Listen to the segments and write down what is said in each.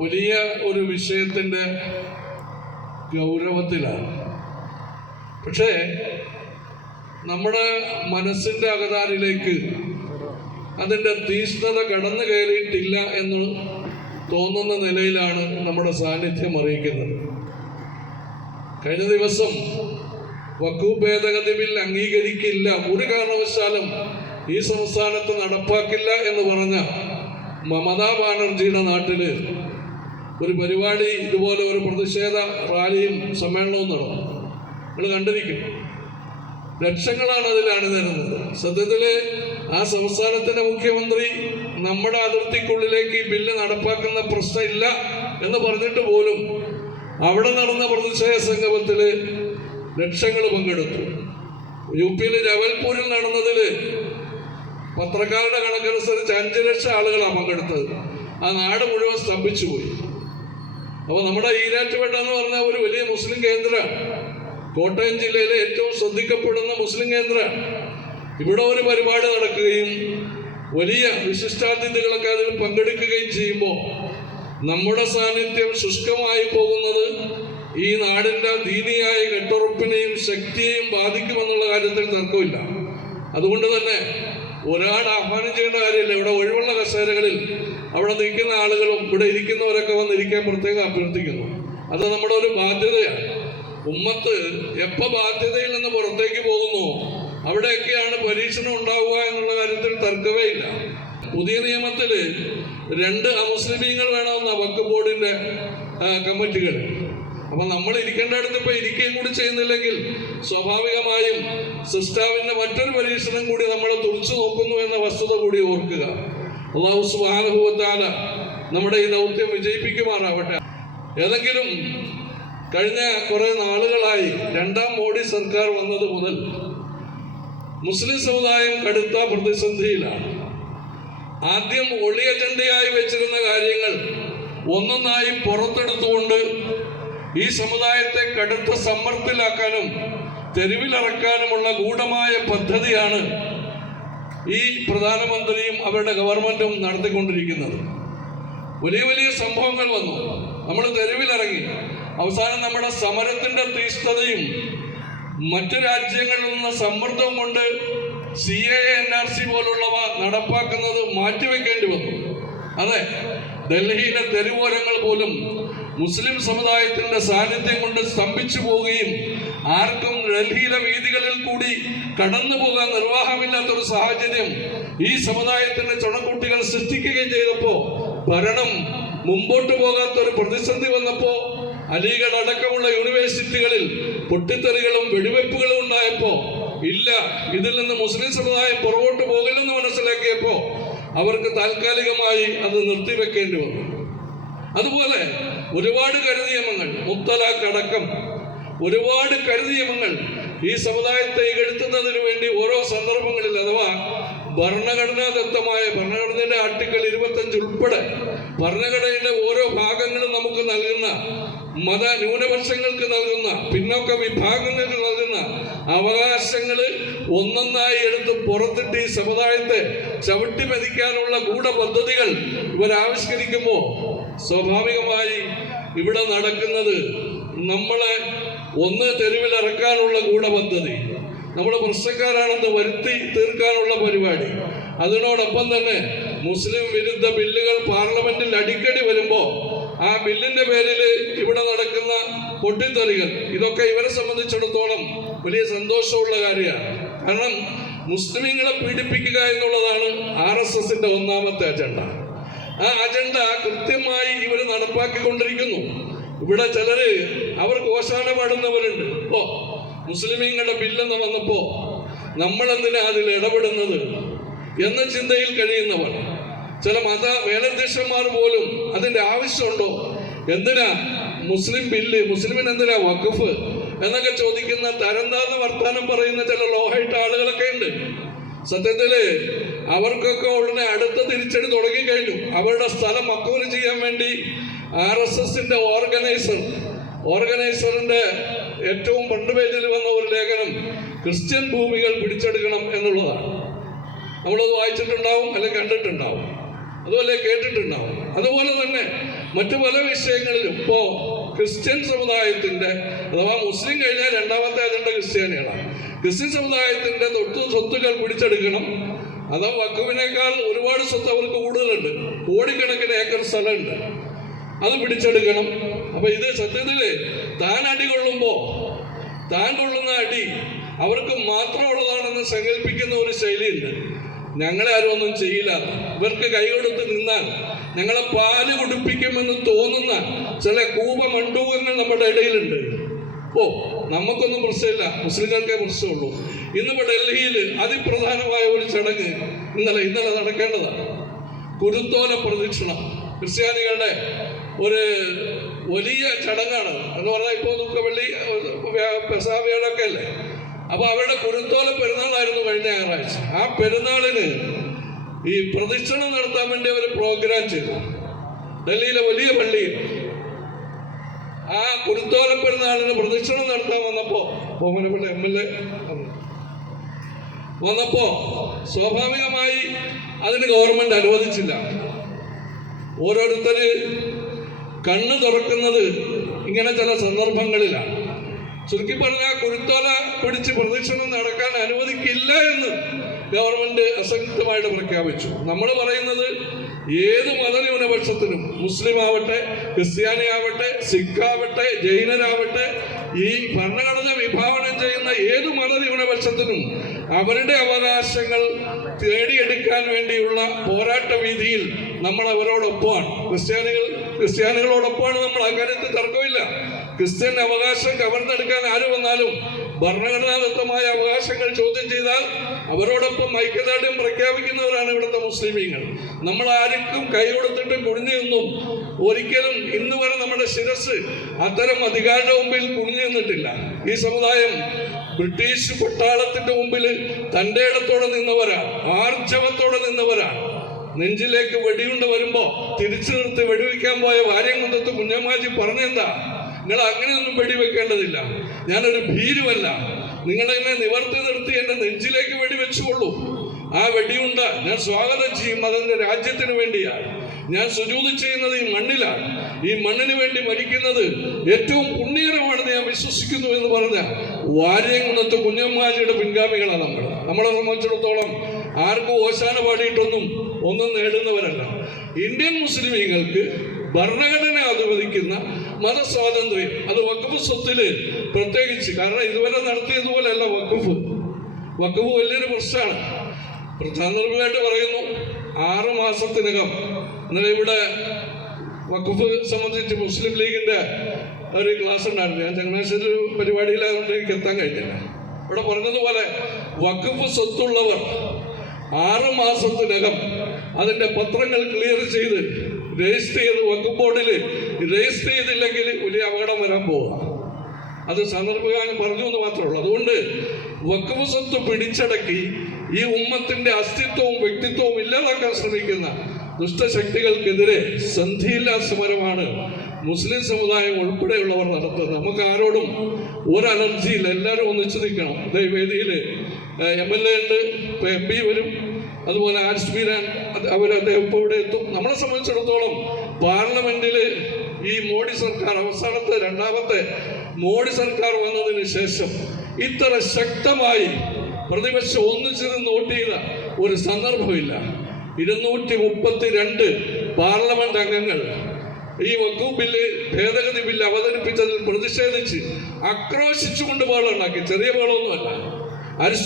വലിയ ഒരു വിഷയത്തിന്റെ ഗൗരവത്തിലാണ്. പക്ഷേ നമ്മുടെ മനസ്സിന്റെ അകതാരിലേക്ക് അതിന്റെ തീഷ്ണത കടന്നു കയറിയിട്ടില്ല എന്ന് തോന്നുന്ന നിലയിലാണ് നമ്മുടെ സാന്നിധ്യം അറിയിക്കുന്നത്. കഴിഞ്ഞ ദിവസം വക്കൂ ഭേദഗതി ബിൽ അംഗീകരിക്കില്ല. ഒരു കാരണവശാലും ഈ സംസ്ഥാനത്ത് നടപ്പാക്കില്ല എന്ന് പറഞ്ഞ മമതാ ബാനർജിയുടെ നാട്ടിൽ ഒരു പരിപാടി ഇതുപോലെ ഒരു പ്രതിഷേധ റാലിയും സമ്മേളനവും നടന്നു. നിങ്ങൾ കണ്ടിരിക്കും. ലക്ഷങ്ങളാണ് അതിൽ അണിനിരുന്നത്. സത്യത്തിൽ ആ സംസ്ഥാനത്തിന്റെ മുഖ്യമന്ത്രി നമ്മുടെ അതിർത്തിക്കുള്ളിലേക്ക് ഈ ബില്ല് നടപ്പാക്കുന്ന പ്രശ്നമില്ല എന്ന് പറഞ്ഞിട്ട് പോലും അവിടെ നടന്ന പ്രതിഷേധ സംഗമത്തിൽ ലക്ഷങ്ങൾ പങ്കെടുത്തു. യു പിയിലെ രവൽപൂരിൽ നടന്നതിൽ പത്രക്കാരുടെ കണക്കനുസരിച്ച് അഞ്ച് ലക്ഷം ആളുകളാണ് പങ്കെടുത്തത്. ആ നാട് മുഴുവൻ സ്തംഭിച്ചു പോയി അപ്പോൾ നമ്മുടെ ഈരാറ്റുപേട്ട എന്ന് പറഞ്ഞാൽ ഒരു വലിയ മുസ്ലിം കേന്ദ്രമാണ്. കോട്ടയം ജില്ലയിലെ ഏറ്റവും ശ്രദ്ധിക്കപ്പെടുന്ന മുസ്ലിം കേന്ദ്രമാണ്. ഇവിടെ ഒരു പരിപാടി നടക്കുകയും വലിയ വിശിഷ്ടാതിഥികളൊക്കെ അതിൽ പങ്കെടുക്കുകയും ചെയ്യുമ്പോൾ നമ്മുടെ സാന്നിധ്യം ശുഷ്കമായി പോകുന്നത് ഈ നാടിന്റെ ദീനിയായ കെട്ടുറപ്പിനെയും ശക്തിയെയും ബാധിക്കുമെന്നുള്ള കാര്യത്തിൽ തർക്കമില്ല. അതുകൊണ്ട് തന്നെ ഒരാൾ ആഹ്വാനം ചെയ്യേണ്ട കാര്യമില്ല. ഇവിടെ ഒഴിവുള്ള കസേരകളിൽ അവിടെ നിൽക്കുന്ന ആളുകളും ഇവിടെ ഇരിക്കുന്നവരൊക്കെ വന്നിരിക്കാൻ പ്രത്യേകം അഭ്യർത്ഥിക്കുന്നു. അത് നമ്മുടെ ഒരു ബാധ്യതയാണ്. ഉമ്മത്ത് എപ്പ ബാധ്യതയിൽ നിന്ന് പുറത്തേക്ക് പോകുന്നു അവിടെയൊക്കെയാണ് പരീക്ഷണം ഉണ്ടാവുക എന്നുള്ള കാര്യത്തിൽ തർക്കമേ ഇല്ല. പുതിയ നിയമത്തിൽ രണ്ട് അമുസ്ലിമീങ്ങൾ വേണമെന്ന വക്ക് ബോർഡിന്റെ കമ്മിറ്റികൾ. അപ്പൊ നമ്മൾ ഇരിക്കേണ്ടടുത്ത് ഇപ്പൊ ഇരിക്കുകയും കൂടി ചെയ്യുന്നില്ലെങ്കിൽ സ്വാഭാവികമായും സിസ്റ്റാവിന്റെ മറ്റൊരു പരീക്ഷണം കൂടി നമ്മൾ തുറച്ചു നോക്കുന്നു എന്ന വസ്തുത കൂടി ഓർക്കുക. അള്ളാഹു സുബാനുഭവത്താല നമ്മുടെ ഈ ദൗത്യം വിജയിപ്പിക്കുമാറാവട്ടെ. ഏതെങ്കിലും കഴിഞ്ഞ കുറെ നാളുകളായി രണ്ടാം മോഡി സർക്കാർ വന്നത് മുതൽ മുസ്ലിം സമുദായം കടുത്ത പ്രതിസന്ധിയിലാണ്. ആദ്യം ഒളി അജണ്ടയായി വെച്ചിരുന്ന കാര്യങ്ങൾ ഒന്നൊന്നായി പുറത്തെടുത്തുകൊണ്ട് ഈ സമുദായത്തെ കടുത്ത സമ്മർദ്ദത്തിലാക്കാനും തെരുവിലിറക്കാനുമുള്ള ഗൂഢമായ പദ്ധതിയാണ് ഈ പ്രധാനമന്ത്രിയും അവരുടെ ഗവൺമെന്റും നടത്തിക്കൊണ്ടിരിക്കുന്നത്. വലിയ വലിയ സംഭവങ്ങൾ വന്നു. നമ്മൾ തെരുവിലിറങ്ങി. അവസാനം നമ്മുടെ സമരത്തിന്റെ തീഷ്ണതയും മറ്റു രാജ്യങ്ങളിൽ നിന്ന് സമ്മർദ്ദവും കൊണ്ട് C A N R C പോലുള്ളവ നടപ്പാക്കുന്നത് മാറ്റിവെക്കേണ്ടി വന്നു. അതെ ഡൽഹിയിലെ തെരുവോരങ്ങൾ പോലും മുസ്ലിം സമുദായത്തിന്റെ സാന്നിധ്യം കൊണ്ട് സ്തംഭിച്ചു പോവുകയും ആർക്കും ഡൽഹിയിലെ വീതികളിൽ കൂടി കടന്നു പോകാൻ നിർവാഹമില്ലാത്തൊരു സാഹചര്യം ഈ സമുദായത്തിന്റെ ചുണക്കുട്ടികൾ സൃഷ്ടിക്കുകയും ചെയ്തപ്പോ ഭരണം മുമ്പോട്ട് പോകാത്ത ഒരു പ്രതിസന്ധി വന്നപ്പോ അലിഗഡ് അടക്കമുള്ള യൂണിവേഴ്സിറ്റികളിൽ പൊട്ടിത്തെറികളും വെടിവെപ്പുകളും ഉണ്ടായപ്പോ ഇല്ല ഇതിൽ നിന്ന് മുസ്ലിം സമുദായം പുറകോട്ട് പോകില്ലെന്ന് മനസ്സിലാക്കിയപ്പോ അവർക്ക് താൽക്കാലികമായി അത് നിർത്തിവെക്കേണ്ടി വന്നു. അതുപോലെ ഒരുപാട് കരുനിയമങ്ങൾ മുത്തലാഖ് അടക്കം ഒരുപാട് കരുനിയമങ്ങൾ ഈ സമുദായത്തെ ഇകഴ്ത്തുന്നതിന് വേണ്ടി ഓരോ സന്ദർഭങ്ങളിൽ അഥവാ ഭരണഘടനാദത്തമായ ഭരണഘടനയുടെ ആർട്ടിക്കിൾ ഇരുപത്തഞ്ച് ഉൾപ്പെടെ ഭരണഘടനയുടെ ഓരോ ഭാഗങ്ങളും നമുക്ക് നൽകുന്ന മത ന്യൂനപക്ഷങ്ങൾക്ക് നൽകുന്ന പിന്നോക്ക വിഭാഗങ്ങൾക്ക് നൽകുന്ന അവകാശങ്ങൾ ഒന്നൊന്നായി എടുത്ത് പുറത്തിട്ട് ഈ സമുദായത്തെ ചവിട്ടി മെതിക്കാനുള്ള ഗൂഢപദ്ധതികൾ ഇവരാവിഷ്കരിക്കുമ്പോൾ സ്വാഭാവികമായി ഇവിടെ നടക്കുന്നത് നമ്മളെ ഒന്ന് തെരുവിലിറക്കാനുള്ള ഗൂഢപദ്ധതി നമ്മൾ പ്രശ്നക്കാരാണെന്ന് വരുത്തി തീർക്കാനുള്ള പരിപാടി. അതിനോടൊപ്പം തന്നെ മുസ്ലിം വിരുദ്ധ ബില്ലുകൾ പാർലമെന്റിൽ അടിക്കടി വരുമ്പോൾ ആ ബില്ലിന്റെ പേരിൽ ഇവിടെ നടക്കുന്ന പൊട്ടിത്തെറികൾ ഇതൊക്കെ ഇവരെ സംബന്ധിച്ചിടത്തോളം വലിയ സന്തോഷമുള്ള കാര്യമാണ്. കാരണം മുസ്ലിങ്ങളെ പീഡിപ്പിക്കുക എന്നുള്ളതാണ് ആർ എസ് എസിന്റെ ഒന്നാമത്തെ അജണ്ട. ആ അജണ്ട കൃത്യമായി ഇവർ നടപ്പാക്കിക്കൊണ്ടിരിക്കുന്നു. ഇവിടെ ചിലര് അവർ കോശാന പാടുന്നവരുണ്ട്. ഓ മുസ്ലിമീങ്ങളുടെ ബില്ലെന്ന് വന്നപ്പോ നമ്മൾ എന്തിനാ അതിൽ ഇടപെടുന്നത് എന്ന ചിന്തയിൽ കഴിയുന്നവർ. ചില മത വേലധ്യക്ഷന്മാർ പോലും അതിന്റെ ആവശ്യമുണ്ടോ? എന്തിനാ മുസ്ലിം ബില്ല് മുസ്ലിമിന് എന്തിനാ വഖഫ് എന്നൊക്കെ ചോദിക്കുന്ന തരംതാന്ന വർത്താനം പറയുന്ന ചില ലോഹയിട്ട ആളുകളൊക്കെ ഉണ്ട്. സത്യത്തിൽ അവർക്കൊക്കെ ഉടനെ അടുത്ത തിരിച്ചടി തുടങ്ങി കഴിഞ്ഞു. അവരുടെ സ്ഥലം അക്വയർ ചെയ്യാൻ വേണ്ടി ആർ എസ് എസിന്റെ ഓർഗനൈസർ ഓർഗനൈസറിന്റെ ഏറ്റവും ഫ്രണ്ട് പേജിൽ വന്ന ഒരു ലേഖനം ക്രിസ്ത്യൻ ഭൂമികൾ പിടിച്ചെടുക്കണം എന്നുള്ളതാണ്. നമ്മളത് വായിച്ചിട്ടുണ്ടാവും അല്ലെങ്കിൽ കണ്ടിട്ടുണ്ടാവും. അതുപോലെ കേട്ടിട്ടുണ്ടാവും. അതുപോലെ തന്നെ മറ്റു പല വിഷയങ്ങളിലും ഇപ്പോ ക്രിസ്ത്യൻ സമുദായത്തിന്റെ അഥവാ മുസ്ലിം കഴിഞ്ഞാൽ രണ്ടാമത്തെ അജണ്ട ക്രിസ്ത്യാനികളാണ്. ക്രിസ്ത്യൻ സമുദായത്തിന്റെ തൊട്ടു സ്വത്തുക്കൾ പിടിച്ചെടുക്കണം. അത് വക്കുവിനേക്കാൾ ഒരുപാട് സ്വത്ത് അവർക്ക് കൂടുതലുണ്ട്. കോടിക്കണക്കിന് ഏക്കർ സ്ഥലമുണ്ട്. അത് പിടിച്ചെടുക്കണം. അപ്പൊ ഇത് സത്യത്തിൽ താൻ അടി കൊള്ളുമ്പോ താൻ കൊള്ളുന്ന അടി അവർക്ക് മാത്രമുള്ളതാണെന്ന് സങ്കല്പിക്കുന്ന ഒരു ശൈലിയുണ്ട്. ഞങ്ങളെ ആരും ഒന്നും ചെയ്യില്ല. ഇവർക്ക് കൈകൊടുത്ത് നിന്നാൽ ഞങ്ങളെ പാൽ കുടിപ്പിക്കുമെന്ന് തോന്നുന്ന ചില കൂപമണ്ടൂകങ്ങൾ നമ്മുടെ ഇടയിലുണ്ട്. ഓ നമുക്കൊന്നും പ്രശ്നമില്ല. മുസ്ലിങ്ങൾക്കേ പ്രശ്നമുള്ളൂ. ഇന്നിപ്പോ ഡൽഹിയിൽ അതിപ്രധാനമായ ഒരു ചടങ്ങ് ഇന്നലെ ഇന്നലെ നടക്കേണ്ടതാണ് കുരുത്തോല പ്രദക്ഷിണം. ക്രിസ്ത്യാനികളുടെ ഒരു വലിയ ചടങ്ങാണ്. എന്ന് പറഞ്ഞാൽ ഇപ്പോൾ ദുഃഖവെള്ളി പെസാവികളൊക്കെ അല്ലേ? അപ്പൊ അവരുടെ കുരുത്തോല പെരുന്നാളായിരുന്നു കഴിഞ്ഞ ഞായറാഴ്ച. ആ പെരുന്നാളിന് ഈ പ്രദക്ഷിണം നടത്താൻ വേണ്ടി അവർ പ്രോഗ്രാം ചെയ്തു. ഡൽഹിയിലെ വലിയ പള്ളിയിൽ ആ കുടുത്തോല പെരുന്നാളിന് പ്രദക്ഷിണം നടത്താൻ വന്നപ്പോ ബഹുമാനപ്പെട്ട എം എൽ എ വന്നപ്പോ സ്വാഭാവികമായി അതിന് ഗവൺമെന്റ് അനുവദിച്ചില്ല. ഓരോരുത്തര് കണ്ണു തുറക്കുന്നത് ഇങ്ങനെ ചില സന്ദർഭങ്ങളിലാണ്. ചുരുക്കി പറഞ്ഞാൽ കുരുത്തോല പിടിച്ച് പ്രദക്ഷിണം നടക്കാൻ അനുവദിക്കില്ല എന്ന് ഗവൺമെന്റ് അസംയുക്തമായിട്ട് പ്രഖ്യാപിച്ചു. നമ്മൾ പറയുന്നത് ഏത് മതന്യൂനപക്ഷത്തിനും മുസ്ലിം ആവട്ടെ ക്രിസ്ത്യാനി ആവട്ടെ സിഖ് ആവട്ടെ ജൈനരാവട്ടെ ഈ ഭരണഘടന വിഭാവനം ചെയ്യുന്ന ഏത് മതന്യൂനപക്ഷത്തിനും അവരുടെ അവകാശങ്ങൾ തേടിയെടുക്കാൻ വേണ്ടിയുള്ള പോരാട്ട വീതിയിൽ നമ്മൾ അവരോടൊപ്പമാണ് ക്രിസ്ത്യാനികൾ ക്രിസ്ത്യാനികളോടൊപ്പമാണ് നമ്മൾ അക്കാര്യത്തിൽ തർക്കമില്ല. ക്രിസ്ത്യൻ അവകാശം കവർന്നെടുക്കാൻ ആര് വന്നാലും ഭരണഘടനാദത്തമായ അവകാശങ്ങൾ ചോദ്യം ചെയ്താൽ അവരോടൊപ്പം ഐക്യദാർഢ്യം പ്രഖ്യാപിക്കുന്നവരാണ് ഇവിടുത്തെ മുസ്ലിമീങ്ങൾ. നമ്മൾ ആർക്കും കൈ കൊടുത്തിട്ട് കുനിഞ്ഞു നിന്നും ഒരിക്കലും ഇന്ന് വരെ നമ്മുടെ ശിരസ് അത്തരം അധികാരിയുടെ മുമ്പിൽ കുനിഞ്ഞു നിന്നിട്ടില്ല ഈ സമുദായം ബ്രിട്ടീഷ് പട്ടാളത്തിന്റെ മുമ്പിൽ തന്റെ ഇടത്തോടെ നിന്നവരാണ് ആർജവത്തോടെ നിന്നവരാണ്. നെഞ്ചിലേക്ക് വെടിയുണ്ട വരുമ്പോ തിരിച്ചു നിർത്തി വെടിവെക്കാൻ പോയ വാര്യം വാര്യംകുന്നത്ത് കുഞ്ഞമാജി പറഞ്ഞെന്താ? നിങ്ങൾ അങ്ങനെയൊന്നും വെടിവെക്കേണ്ടതില്ല. ഞാനൊരു ഭീരുവല്ല. നിങ്ങളെന്നെ നിവർത്തി നിർത്തി എന്റെ നെഞ്ചിലേക്ക് വെടിവെച്ചുകൊള്ളൂ ആ വെടിയുണ്ട ഞാൻ സ്വാഗതം ചെയ്യും അതെന്റെ രാജ്യത്തിന് വേണ്ടിയാണ് ഞാൻ സുജൂതി ചെയ്യുന്നത് ഈ മണ്ണിലാണ്. ഈ മണ്ണിന് വേണ്ടി മരിക്കുന്നത് ഏറ്റവും പുണ്യകരമാണെന്ന് ഞാൻ വിശ്വസിക്കുന്നു എന്ന് പറഞ്ഞ വാര്യംകുന്നത്ത് കുഞ്ഞമ്മാലിയുടെ പിൻഗാമികളാണ് നമ്മൾ നമ്മളെ സംബന്ധിച്ചിടത്തോളം ആർക്കും ഓശാന പാടിയിട്ടൊന്നും ഒന്നും നേടുന്നവരല്ല. ഇന്ത്യൻ മുസ്ലിമീങ്ങൾക്ക് ഭരണഘടന അനുവദിക്കുന്ന മതസ്വാതന്ത്ര്യം. അത് വഖഫ് സ്വത്തിൽ പ്രത്യേകിച്ച്. കാരണം ഇതുവരെ നടത്തിയതുപോലെയല്ല വഖഫ്. വക്കഫ് വലിയൊരു പ്രശ്നമാണ്. പ്രധാനമായിട്ട് പറയുന്നു ആറ് മാസത്തിനകം. ഇന്നലെ ഇവിടെ വഖഫ് സംബന്ധിച്ച് മുസ്ലിം ലീഗിന്റെ ഒരു ക്ലാസ് ഉണ്ടായിരുന്നു. ഞാൻ ചങ്ങനാശ്ശേരി ഒരു പരിപാടിയിലായതുകൊണ്ട് എനിക്ക് എത്താൻ കഴിഞ്ഞില്ല. ഇവിടെ പറഞ്ഞതുപോലെ വഖഫ് സ്വത്തുള്ളവർ ആറ് മാസത്തിനകം അതിന്റെ പത്രങ്ങൾ ക്ലിയർ ചെയ്ത് രജിസ്റ്റർ ചെയ്ത് വക്കും ബോർഡിൽ രജിസ്റ്റർ ചെയ്തില്ലെങ്കിൽ വലിയ അപകടം വരാൻ പോവുക. അത് സന്ദർഭകാലം പറഞ്ഞു എന്ന് മാത്രമേ ഉള്ളൂ. അതുകൊണ്ട് വഖഫ് സ്വത്ത് പിടിച്ചടക്കി ഈ ഉമ്മത്തിന്റെ അസ്തിത്വവും വ്യക്തിത്വവും ഇല്ലാതാക്കാൻ ശ്രമിക്കുന്ന ദുഷ്ടശക്തികൾക്കെതിരെ സന്ധിയില്ലാ സമരമാണ് മുസ്ലിം സമുദായം ഉൾപ്പെടെയുള്ളവർ നടത്തുന്നത്. നമുക്ക് ആരോടും ഒരു അലർജിയില്ല എല്ലാവരും ഒന്നിച്ചു നിൽക്കണം. ഇതേ വേദിയിൽ എം എൽ എ ഉണ്ട് ഇപ്പൊ എം പി വരും. അതുപോലെ ആരിസ് ബീരാൻ അവർ അദ്ദേഹം ഇപ്പോൾ ഇവിടെ എത്തും. നമ്മളെ സംബന്ധിച്ചിടത്തോളം പാർലമെന്റിൽ ഈ മോഡി സർക്കാർ അവസാനത്തെ രണ്ടാമത്തെ മോഡി സർക്കാർ വന്നതിന് ശേഷം ഇത്ര ശക്തമായി പ്രതിപക്ഷം ഒന്നിച്ചിരുന്ന് വോട്ട് ചെയ്ത ഒരു സന്ദർഭമില്ല. ഇരുന്നൂറ്റി മുപ്പത്തി രണ്ട് പാർലമെന്റ് അംഗങ്ങൾ ഈ വകുപ്പ് ബില്ല് ഭേദഗതി ബില്ല് അവതരിപ്പിച്ചതിൽ പ്രതിഷേധിച്ച് ആക്രോശിച്ചുകൊണ്ട് ബഹളമുണ്ടാക്കി ചെറിയ ബഹളമൊന്നുമല്ല.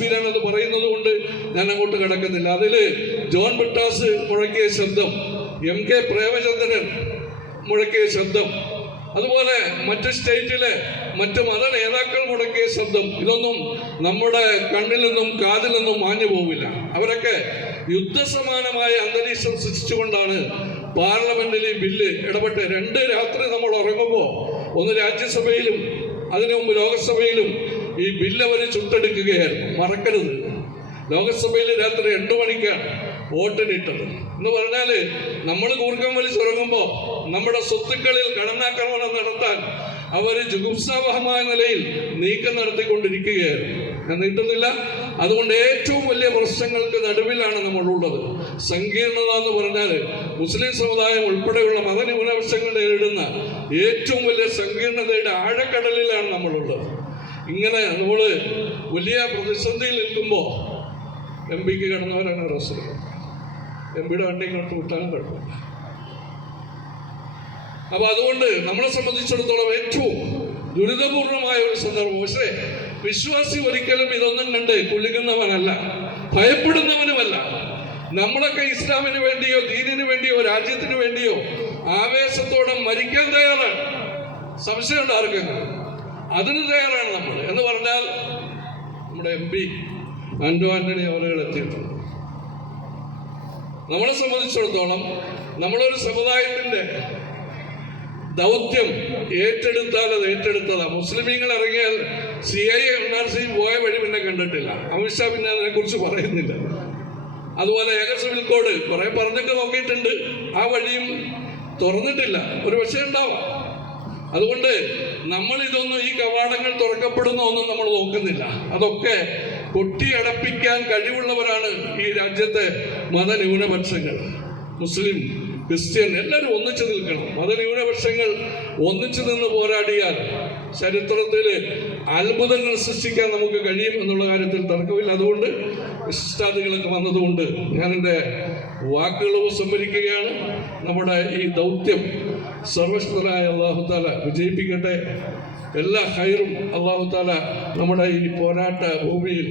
ബീരാൻ അത് പറയുന്നത് കൊണ്ട് ഞാൻ അങ്ങോട്ട് കിടക്കുന്നില്ല. അതിൽ ജോൺ ബിട്ടാസ് മുഴക്കിയ ശബ്ദം എം കെ പ്രേമചന്ദ്രൻ മുഴക്കിയ ശബ്ദം അതുപോലെ മറ്റ് സ്റ്റേറ്റിലെ മറ്റ് മത നേതാക്കൾ മുടക്കിയ ശബ്ദം ഇതൊന്നും നമ്മുടെ കണ്ണിൽ നിന്നും കാതിൽ നിന്നും മാഞ്ഞു പോവില്ല. അവരൊക്കെ യുദ്ധസമാനമായ അന്തരീക്ഷം സൃഷ്ടിച്ചുകൊണ്ടാണ് പാർലമെന്റിൽ ഈ ബില്ല് ഇടപെട്ട് രണ്ട് രാത്രി നമ്മൾ ഉറങ്ങുമ്പോൾ ഒന്ന് രാജ്യസഭയിലും അതിനു മുമ്പ് ലോകസഭയിലും ഈ ബില്ല് അവർ ചുട്ടെടുക്കുകയായിരുന്നു. മറക്കരുത്. ലോകസഭയിൽ രാത്രി എട്ട് മണിക്കാണ് വോട്ടിനിട്ടത്. എന്ന് പറഞ്ഞാൽ നമ്മൾ കൂർക്കം വലിച്ചുറങ്ങുമ്പോ നമ്മുടെ സ്വത്തുക്കളിൽ കടന്നാക്രമണം നടത്താൻ അവർ ജുഗുപ്സാവഹമായ നിലയിൽ നീക്കം നടത്തിക്കൊണ്ടിരിക്കുകയായിരുന്നു. ഞാൻ നീട്ടുന്നില്ല. അതുകൊണ്ട് ഏറ്റവും വലിയ പ്രശ്നങ്ങൾക്ക് നടുവിലാണ് നമ്മളുള്ളത്. സങ്കീർണത എന്ന് പറഞ്ഞാൽ മുസ്ലിം സമുദായം ഉൾപ്പെടെയുള്ള മതന്യൂനപക്ഷങ്ങൾ നേരിടുന്ന ഏറ്റവും വലിയ സങ്കീർണതയുടെ ആഴക്കടലിലാണ് നമ്മളുള്ളത്. ഇങ്ങനെ നമ്മൾ വലിയ പ്രതിസന്ധിയിൽ നിൽക്കുമ്പോൾ എം പിക്ക് കിടന്നവരാണ് റസൂൽ എം പിയുടെ വണ്ടി ഇങ്ങോട്ട് വിട്ടാലും കുഴപ്പമില്ല. അപ്പൊ അതുകൊണ്ട് നമ്മളെ സംബന്ധിച്ചിടത്തോളം ഏറ്റവും ദുരിതപൂർണമായ ഒരു സന്ദർഭം. പക്ഷേ വിശ്വാസി ഒരിക്കലും ഇതൊന്നും കണ്ട് കുലുങ്ങുന്നവനല്ല ഭയപ്പെടുന്നവനുമല്ല. നമ്മളൊക്കെ ഇസ്ലാമിന് വേണ്ടിയോ ദീനിന് വേണ്ടിയോ രാജ്യത്തിന് വേണ്ടിയോ ആവേശത്തോടെ മരിക്കാൻ തയ്യാറാണ്. സംശയമുണ്ട് ആർക്കെങ്കിലും? അതിന് തയ്യാറാണ് നമ്മൾ എന്ന് പറഞ്ഞാൽ നമ്മുടെ എം പി ആന്റോ ആന്റണി അവരുകൾ എത്തിയിട്ടുണ്ട്. നമ്മളെ സംബന്ധിച്ചിടത്തോളം നമ്മളൊരു സമുദായത്തിന്റെ ദൗത്യം ഏറ്റെടുത്താൽ അത് ഏറ്റെടുത്തതാ. മുസ്ലിമീങ്ങൾ ഇറങ്ങിയാൽ C I N R C പോയ വഴി പിന്നെ കണ്ടിട്ടില്ല. അമിത്ഷാ പിന്നെ അതിനെക്കുറിച്ച് പറയുന്നില്ല. അതുപോലെ ഏക സിവിൽ കോഡ് കുറെ പറഞ്ഞൊക്കെ നോക്കിയിട്ടുണ്ട്. ആ വഴിയും തുറന്നിട്ടില്ല. ഒരു പക്ഷേ ഉണ്ടാവാം. അതുകൊണ്ട് നമ്മൾ ഇതൊന്നും ഈ കവാടങ്ങൾ തുറക്കപ്പെടുന്ന ഒന്നും നമ്മൾ നോക്കുന്നില്ല. അതൊക്കെ കൊട്ടിയടപ്പിക്കാൻ കഴിവുള്ളവരാണ് ഈ രാജ്യത്തെ മതന്യൂനപക്ഷങ്ങൾ. മുസ്ലിം ക്രിസ്ത്യൻ എല്ലാവരും ഒന്നിച്ചു നിൽക്കണം. മതന്യൂനപക്ഷങ്ങൾ ഒന്നിച്ചു നിന്ന് പോരാടിയാൽ ചരിത്രത്തിൽ അത്ഭുതങ്ങൾ സൃഷ്ടിക്കാൻ നമുക്ക് കഴിയും എന്നുള്ള കാര്യത്തിൽ തർക്കമില്ല. അതുകൊണ്ട് വിശിഷ്ടാദികളൊക്കെ വന്നതുകൊണ്ട് ഞാൻ എന്റെ വാക്കുകൾ ഉപസംഹരിക്കുകയാണ് നമ്മുടെ ഈ ദൗത്യം സർവശക്തനായ അള്ളാഹുത്താല വിജയിപ്പിക്കട്ടെ. എല്ലാ ഹൈറും അള്ളാഹുത്താല നമ്മുടെ ഈ പോരാട്ട ഭൂമിയിൽ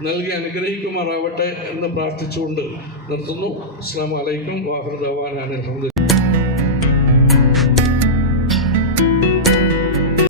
നൽകി അനുഗ്രഹിക്കുമാറാവട്ടെ എന്ന് പ്രാർത്ഥിച്ചുകൊണ്ട് നിർത്തുന്നു. അസ്സാം വലൈക്കും വാഹൃദാൻ അലഹമ്മദ്